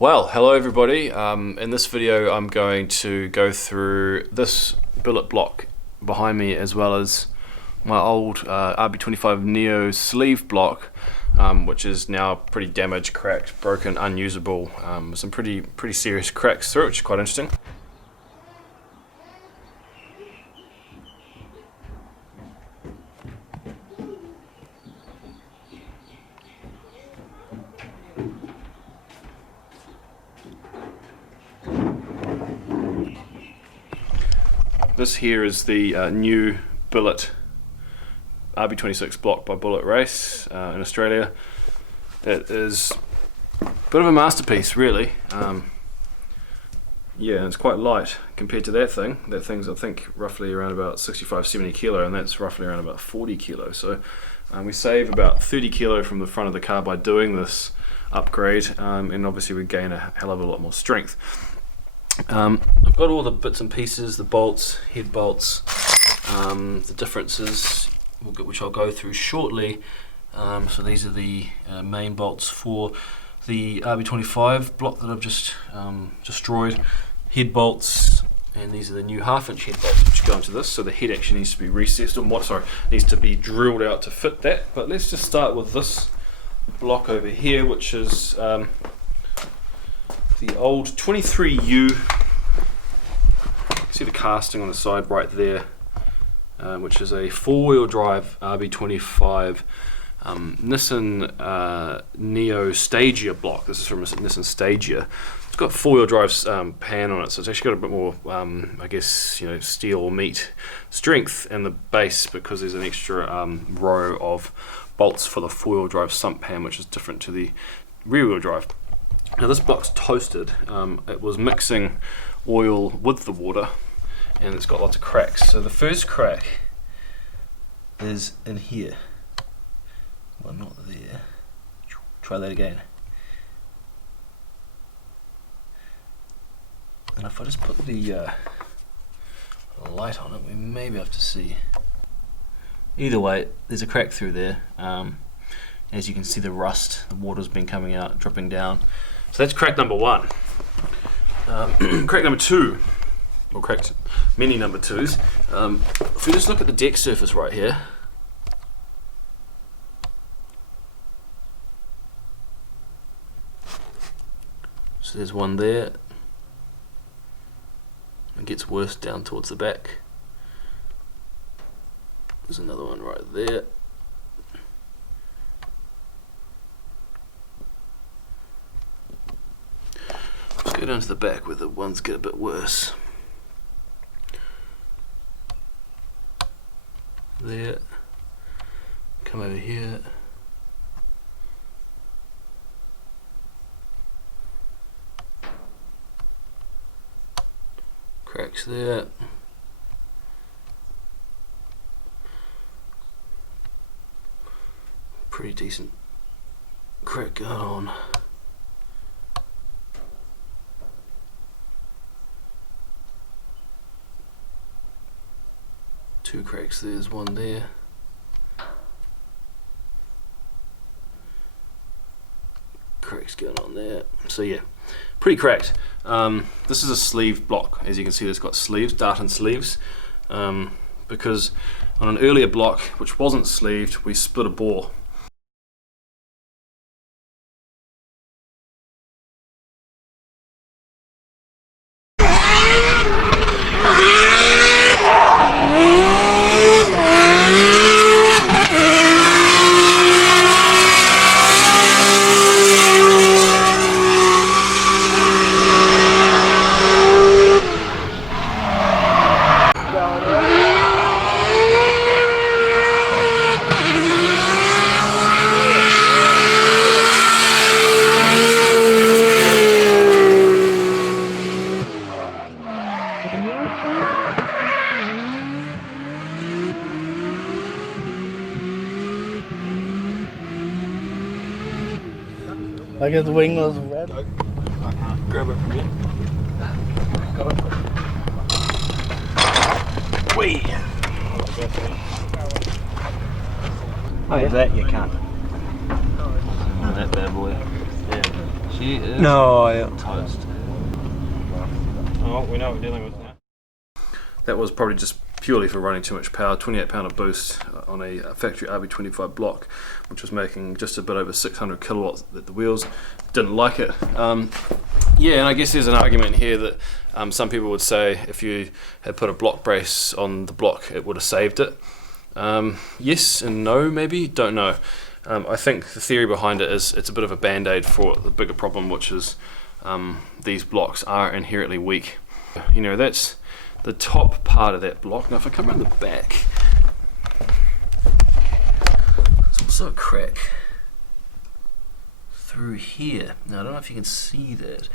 Well, hello everybody. In this video I'm going to go through this billet block behind me as well as my old RB25 Neo sleeve block, which is now pretty damaged, cracked, broken, unusable. Some pretty serious cracks through it, which is quite interesting. This here is the new Billet RB26 block by Bullet Race in Australia. It is a bit of a masterpiece, really. Yeah, it's quite light compared to that thing. That thing's, I think, roughly around about 65-70 kilo, and that's roughly around about 40 kilo. So we save about 30 kilo from the front of the car by doing this upgrade, and obviously we gain a hell of a lot more strength. I've got all the bits and pieces, the bolts, head bolts, the differences, which I'll go through shortly. So these are the main bolts for the RB25 block that I've just destroyed. Head bolts, and these are the new half-inch head bolts which go into this. So the head actually needs to be recessed, or needs to be drilled out to fit that. But let's just start with this block over here, which is the old 23U. See the casting on the side right there, which is a four-wheel drive RB25 Nissan Neo Stagia block. This is from Nissan Stagia. It's got four-wheel drive pan on it, so it's actually got a bit more, I guess, steel or meat strength in the base, because there's an extra row of bolts for the four-wheel drive sump pan, which is different to the rear-wheel drive. Now this block's toasted. It was mixing oil with the water, and it's got lots of cracks. So the first crack is in here. Well, not there. Try that again. And if I just put the light on it, we may be able to see. Either way, there's a crack through there. As you can see, the rust, the water's been coming out, dripping down. So that's crack number one. Crack number two, or cracked many number twos. If we just look at the deck surface right here, so there's one there. It gets worse down towards the back. There's another one right there. Go down to the back where the ones get a bit worse. There. Come over here. Cracks there. Pretty decent crack going on. Two cracks, there's one there. Cracks going on there. So yeah, pretty cracked. This is a sleeve block. As you can see, it's got sleeves, darting sleeves, because on an earlier block, which wasn't sleeved, we split a bore. I guess the wing was red. I can't grab it from here. Got it. Whee! Oh, yeah. That you can't. That bad boy. Yeah. She is toast. Oh, we know what we're dealing with now. That was probably just purely for running too much power. 28 pounder boost on a factory RB25 block, which was making just a bit over 600 kilowatts at the wheels. Didn't like it. Yeah, and I guess there's an argument here that some people would say if you had put a block brace on the block, it would have saved it. Yes and no, maybe, don't know. I think the theory behind it is it's a bit of a band-aid for the bigger problem, which is these blocks are inherently weak. You know, that's the top part of that block. Now if I come around the back, there's also a crack through here. Now I don't know if you can see that.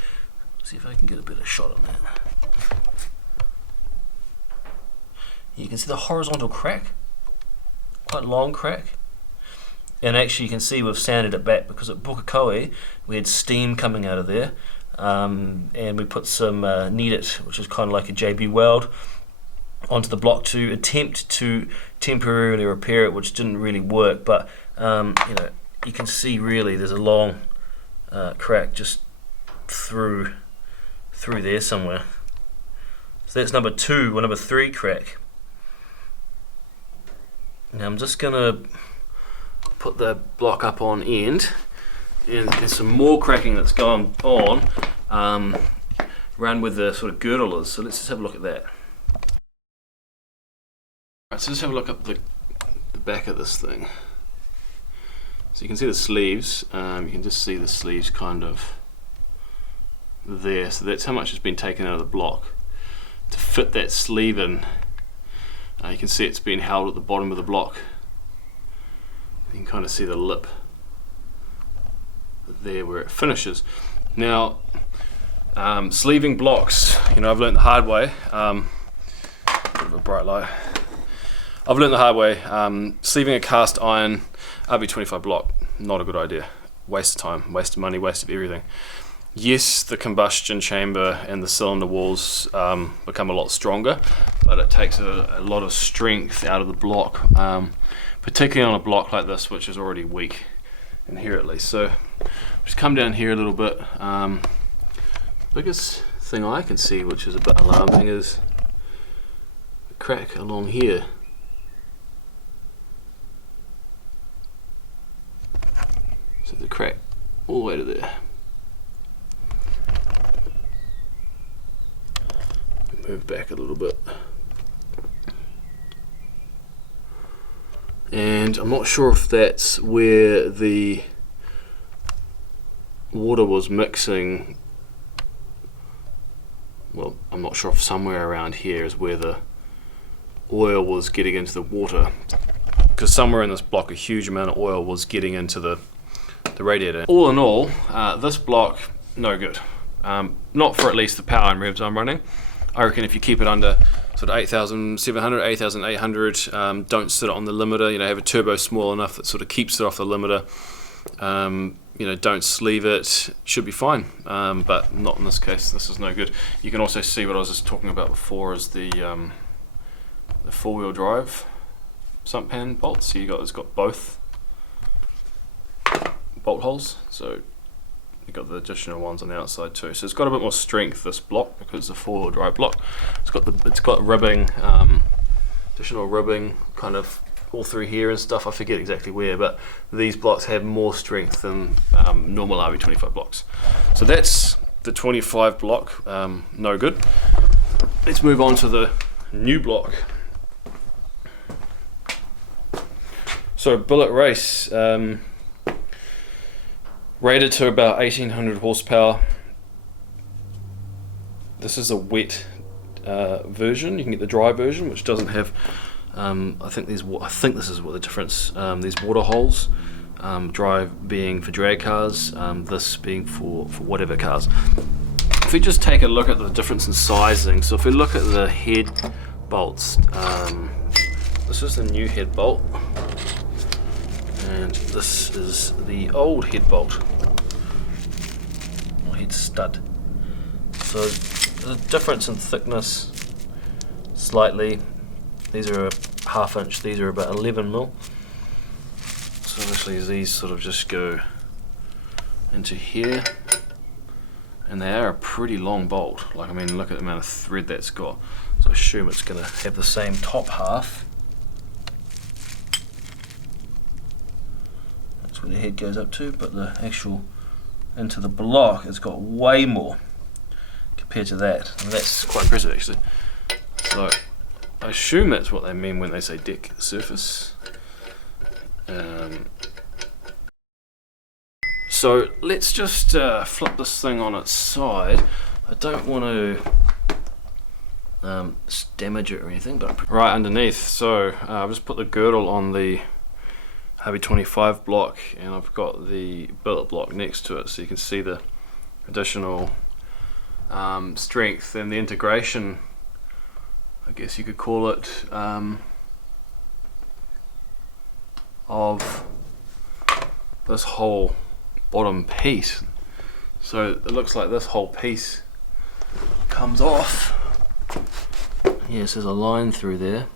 Let's see if I can get a better shot on that. You can see the horizontal crack, quite long crack. And actually you can see we've sanded it back because at Bukakoe we had steam coming out of there. And we put some NEO, which is kind of like a JB weld, onto the block to attempt to temporarily repair it, which didn't really work. But you know, you can see really there's a long crack just through there somewhere. So that's number 2 or number 3 crack. Now I'm just gonna put the block up on end. And there's some more cracking that's gone on around where the sort of girdle is. So let's just have a look at that. Right, so let's have a look at the back of this thing. So you can see the sleeves. You can just see the sleeves kind of there. So that's how much has been taken out of the block. To fit that sleeve in, you can see it's been held at the bottom of the block. You can kind of see the lip there where it finishes. Now, sleeving blocks, you know, I've learned the hard way. Bit of a bright light. I've learned the hard way. Sleeving a cast iron RB25 block, not a good idea. Waste of time, waste of money, waste of everything. Yes, the combustion chamber and the cylinder walls become a lot stronger, but it takes a lot of strength out of the block, particularly on a block like this, which is already weak inherently. So just come down here a little bit. Biggest thing I can see, which is a bit alarming, is a crack along here. So the crack all the way to there. Move back a little bit. And I'm not sure if that's where the water was mixing. Well, I'm not sure if somewhere around here is where the oil was getting into the water, because somewhere in this block a huge amount of oil was getting into the radiator. All in all, this block, no good. Not for at least the power and revs I'm running. I reckon if you keep it under sort of 8,700, 8,800, don't sit it on the limiter. You know, have a turbo small enough that sort of keeps it off the limiter. You know, don't sleeve it. Should be fine, but not in this case. This is no good. You can also see what I was just talking about before is the 4-wheel drive sump pan bolts. So it's got both bolt holes. So you've got the additional ones on the outside too. So it's got a bit more strength, this block, because it's a 4-wheel drive block. It's got ribbing, additional ribbing kind of all through here and stuff. I forget exactly where, but these blocks have more strength than normal RB25 blocks. So that's the 25 block, no good. Let's move on to the new block. So Bullet Race, rated to about 1,800 horsepower. This is a wet version. You can get the dry version, which doesn't have. I think this is what the difference. These water holes, dry being for drag cars, this being for whatever cars. If we just take a look at the difference in sizing, so if we look at the head bolts, this is the new head bolt, and this is the old head bolt, or head stud. So the difference in thickness, slightly. These are a ½ inch, these are about 11 mil. So obviously these sort of just go into here, and they are a pretty long bolt. Like, I mean, look at the amount of thread that's got. So I assume it's going to have the same top half. That's where the head goes up to, but the actual into the block, it's got way more compared to that. And that's quite impressive, actually. So I assume that's what they mean when they say deck surface. So let's just flip this thing on its side. I don't want to damage it or anything, but right underneath. So I've just put the girdle on the RB25 block, and I've got the billet block next to it, so you can see the additional strength and the integration, I guess you could call it, of this whole bottom piece. So it looks like this whole piece comes off. Yes, there's a line through there.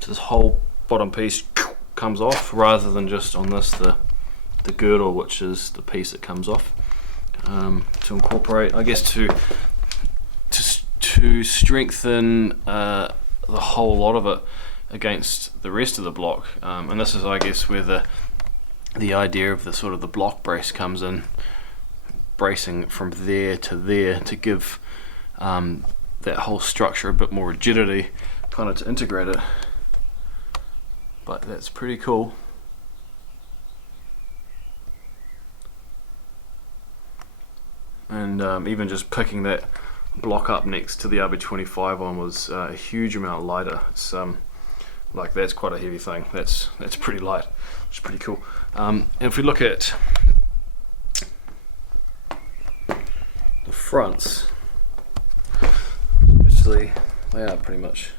So this whole bottom piece comes off, rather than just on this the girdle, which is the piece that comes off, to incorporate, I guess, to strengthen the whole lot of it against the rest of the block. And this is, I guess, where the idea of the sort of the block brace comes in, bracing from there to give that whole structure a bit more rigidity, kind of to integrate it. But that's pretty cool. And even just picking that block up next to the RB25 one was a huge amount lighter. It's like, that's quite a heavy thing. That's pretty light, which is pretty cool. And if we look at the fronts, obviously they are pretty much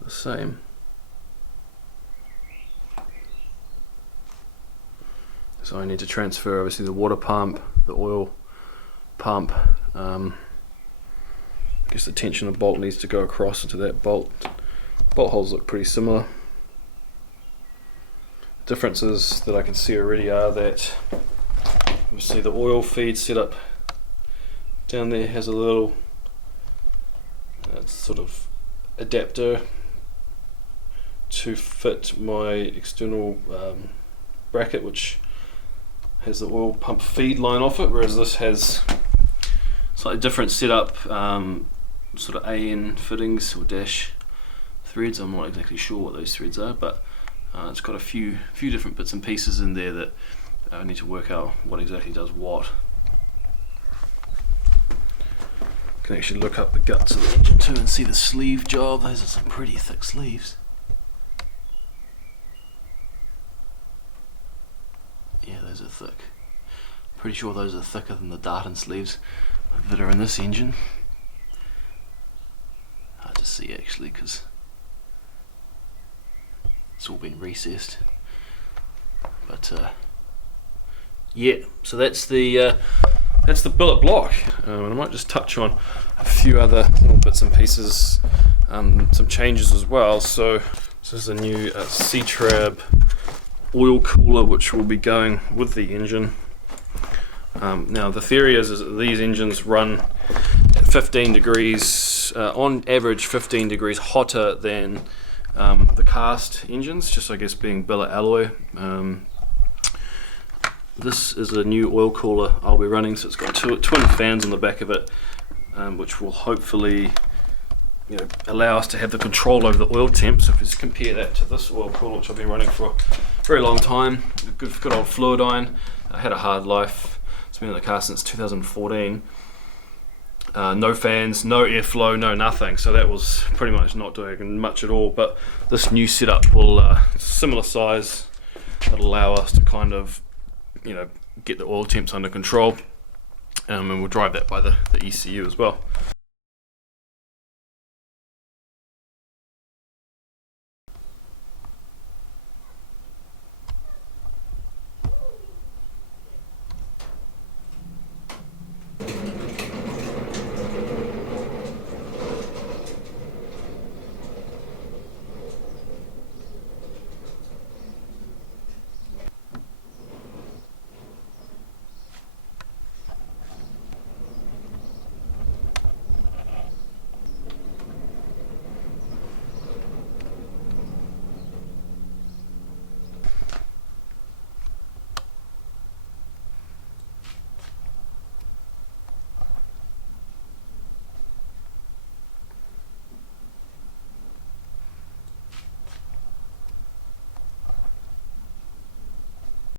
the same. So I need to transfer, obviously, the water pump, the oil pump. I guess the tensioner bolt needs to go across into that bolt. Bolt holes look pretty similar. Differences that I can see already are that, obviously, the oil feed setup down there has a little sort of adapter to fit my external bracket, which has the oil pump feed line off it, whereas this has slightly different setup, sort of AN fittings or dash threads. I'm not exactly sure what those threads are, but it's got a few different bits and pieces in there that I need to work out what exactly does what. Can actually look up the guts of the engine too and see the sleeve job. Those are some pretty thick sleeves. Yeah, those are thick. Pretty sure those are thicker than the tartan sleeves that are in this engine. Hard to see, actually, because it's all been recessed. But yeah, so that's the billet block. And I might just touch on a few other little bits and pieces, some changes as well. So this is a new C-Trab oil cooler, which will be going with the engine. Now the theory is that these engines run at 15 degrees, on average 15 degrees hotter than the cast engines, just I guess being billet alloy. This is a new oil cooler I'll be running, so it's got twin fans on the back of it, which will hopefully, you know, allow us to have the control over the oil temp. So if we just compare that to this oil cooler, which I've been running for a very long time, good old Fluidine. I had a hard life. It's been in the car since 2014. No fans, no airflow, no nothing. So that was pretty much not doing much at all. But this new setup will, similar size, it'll allow us to kind of, get the oil temps under control, and we'll drive that by the ECU as well.